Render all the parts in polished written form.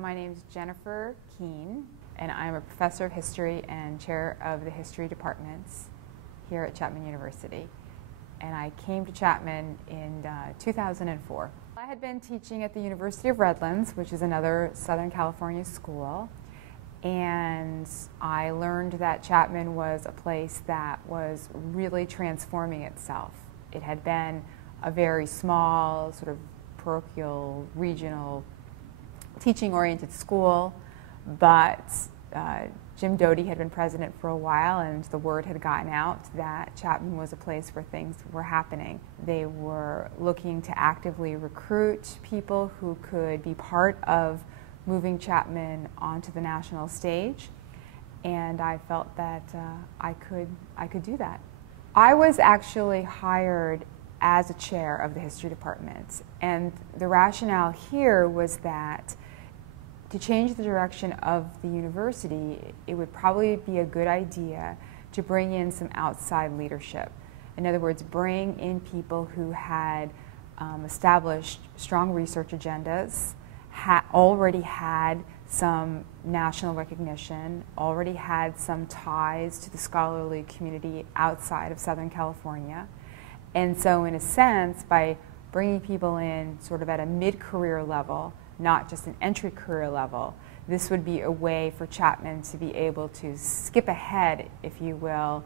My name is Jennifer Keene, and I'm a professor of history and chair of the history departments here at Chapman University. And I came to Chapman in 2004. I had been teaching at the University of Redlands, which is another Southern California school, and I learned that Chapman was a place that was really transforming itself. It had been a very small, sort of parochial, regional, teaching-oriented school, but Jim Doty had been president for a while, and the word had gotten out that Chapman was a place where things were happening. They were looking to actively recruit people who could be part of moving Chapman onto the national stage, and I felt that I could do that. I was actually hired as a chair of the history department, and the rationale here was that to change the direction of the university, it would probably be a good idea to bring in some outside leadership. In other words, bring in people who had established strong research agendas, already had some national recognition, already had some ties to the scholarly community outside of Southern California. And so in a sense, by bringing people in sort of at a mid-career level, not just an entry career level, this would be a way for Chapman to be able to skip ahead, if you will,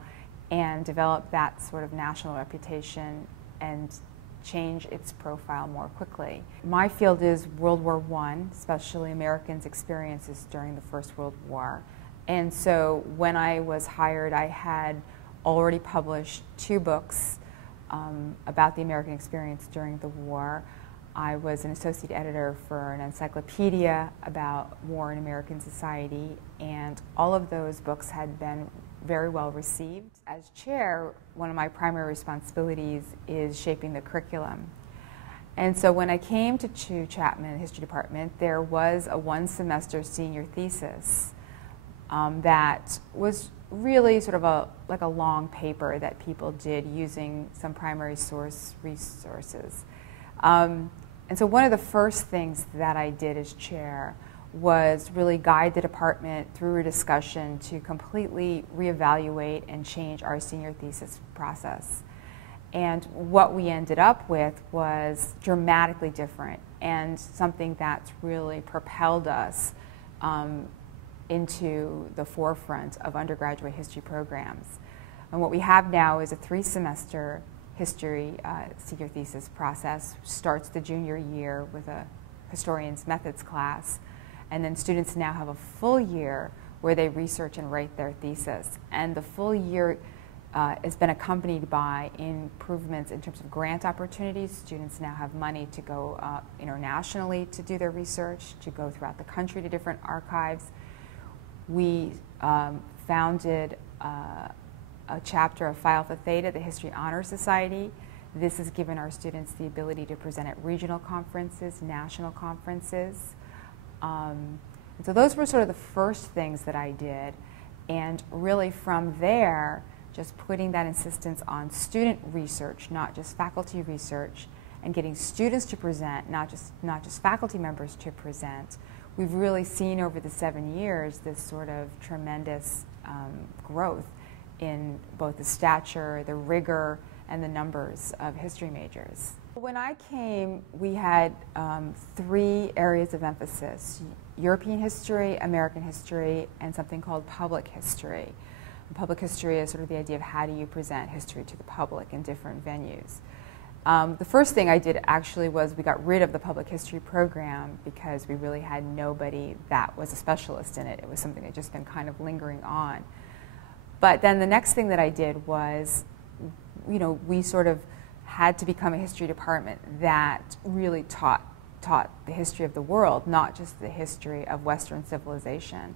and develop that sort of national reputation and change its profile more quickly. My field is World War I, especially Americans' experiences during the First World War. And so when I was hired, I had already published 2 books about the American experience during the war. I was an associate editor for an encyclopedia about war in American society, and all of those books had been very well received. As chair, one of my primary responsibilities is shaping the curriculum. And so when I came to Chapman History Department, there was a 1-semester senior thesis that was really sort of like a long paper that people did using some primary source resources. And so one of the first things that I did as chair was really guide the department through a discussion to completely reevaluate and change our senior thesis process. And what we ended up with was dramatically different, and something that's really propelled us into the forefront of undergraduate history programs. And what we have now is a 3-semester history senior thesis process. Starts the junior year with a historian's methods class, and then students now have a full year where they research and write their thesis. And the full year has been accompanied by improvements in terms of grant opportunities. Students now have money to go internationally to do their research, to go throughout the country to different archives. We founded a chapter of Phi Alpha Theta, the History Honor Society. This has given our students the ability to present at regional conferences, national conferences. And so those were sort of the first things that I did. And really from there, just putting that insistence on student research, not just faculty research, and getting students to present, not just faculty members to present. We've really seen over the 7 years this sort of tremendous growth in both the stature, the rigor, and the numbers of history majors. When I came, we had 3 areas of emphasis: European history, American history, and something called public history. And public history is sort of the idea of how do you present history to the public in different venues. The first thing I did actually was we got rid of the public history program because we really had nobody that was a specialist in it. It was something that had just been kind of lingering on. But then the next thing that I did was, we sort of had to become a history department that really taught the history of the world, not just the history of Western civilization.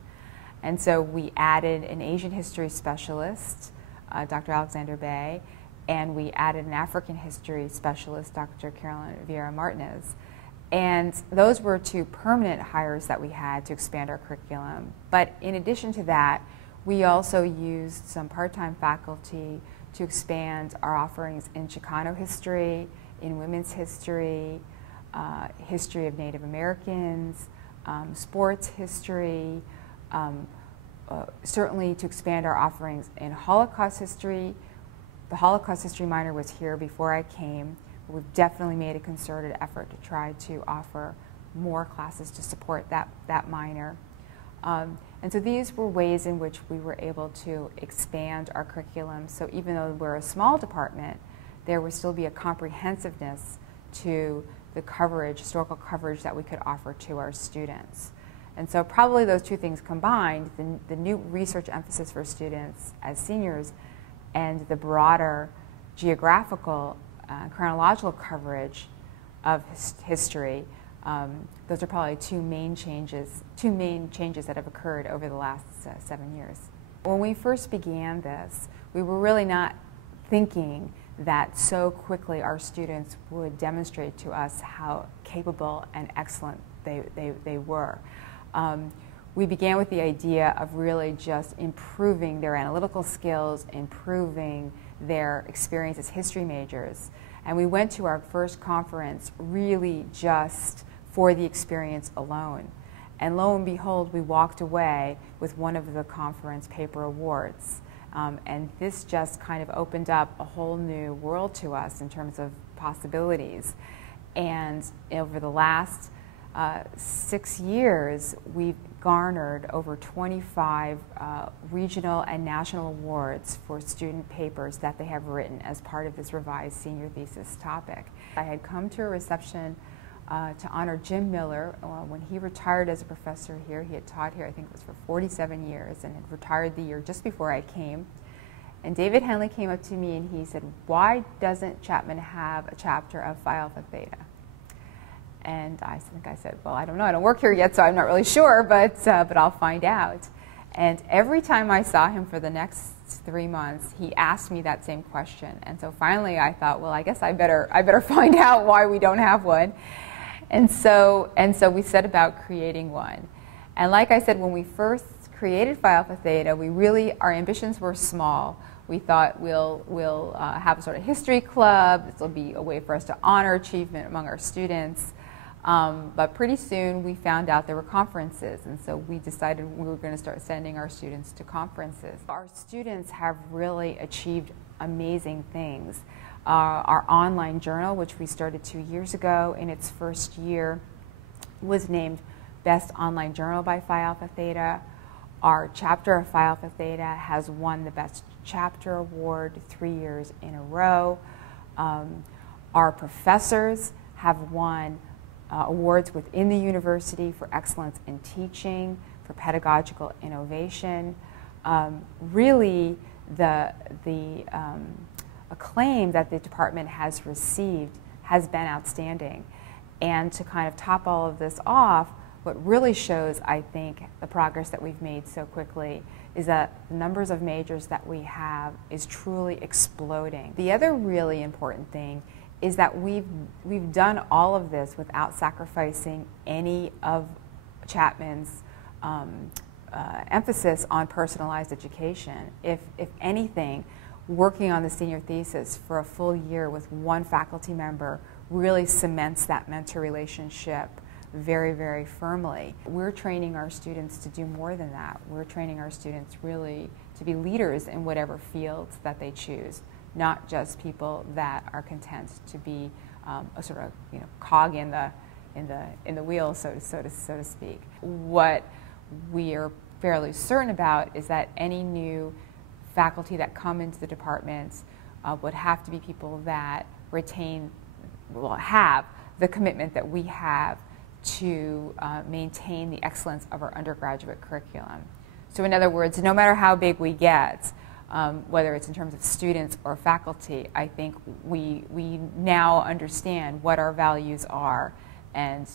And so we added an Asian history specialist, Dr. Alexander Bay, and we added an African history specialist, Dr. Carolyn Vieira Martinez. And those were 2 permanent hires that we had to expand our curriculum. But in addition to that, we also used some part-time faculty to expand our offerings in Chicano history, in women's history, history of Native Americans, sports history, certainly to expand our offerings in Holocaust history. The Holocaust history minor was here before I came. We've definitely made a concerted effort to try to offer more classes to support that minor. And so these were ways in which we were able to expand our curriculum. So even though we're a small department, there would still be a comprehensiveness to the coverage, historical coverage that we could offer to our students. And so probably those two things combined, the new research emphasis for students as seniors and the broader geographical, chronological coverage of history, those are probably two main changes that have occurred over the last 7 years. When we first began this, we were really not thinking that so quickly our students would demonstrate to us how capable and excellent they were. We began with the idea of really just improving their analytical skills, improving their experience as history majors. And we went to our first conference really just for the experience alone. And lo and behold, we walked away with one of the conference paper awards. And this just kind of opened up a whole new world to us in terms of possibilities. And over the last 6 years, we've garnered over 25 regional and national awards for student papers that they have written as part of this revised senior thesis topic. I had come to a reception to honor Jim Miller when he retired as a professor here. He had taught here, I think it was for 47 years, and had retired the year just before I came. And David Henley came up to me and he said, "Why doesn't Chapman have a chapter of Phi Alpha Theta?" And I think I said, "Well, I don't know. I don't work here yet, so I'm not really sure, but I'll find out." And every time I saw him for the next 3 months, he asked me that same question. And so finally, I thought, well, I guess I better find out why we don't have one. And so we set about creating one. And like I said, when we first created Phi Alpha Theta, our ambitions were small. We thought we'll have a sort of history club. This will be a way for us to honor achievement among our students. But pretty soon we found out there were conferences, and so we decided we were going to start sending our students to conferences. Our students have really achieved amazing things. Our online journal, which we started 2 years ago in its first year, was named Best Online Journal by Phi Alpha Theta. Our chapter of Phi Alpha Theta has won the Best Chapter Award 3 years in a row. Our professors have won awards within the university for excellence in teaching, for pedagogical innovation. Really, the acclaim that the department has received has been outstanding. And to kind of top all of this off, what really shows, I think, the progress that we've made so quickly is that the numbers of majors that we have is truly exploding. The other really important thing is that we've done all of this without sacrificing any of Chapman's emphasis on personalized education. If anything, working on the senior thesis for a full year with one faculty member really cements that mentor relationship very, very firmly. We're training our students to do more than that. We're training our students really to be leaders in whatever fields that they choose, not just people that are content to be a sort of cog in the wheel, so to speak. What we are fairly certain about is that any new faculty that come into the departments would have to be people that have the commitment that we have to maintain the excellence of our undergraduate curriculum. So in other words, no matter how big we get, whether it's in terms of students or faculty, I think we now understand what our values are and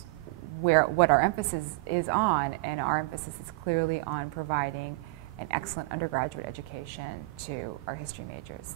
what our emphasis is on, and our emphasis is clearly on providing an excellent undergraduate education to our history majors.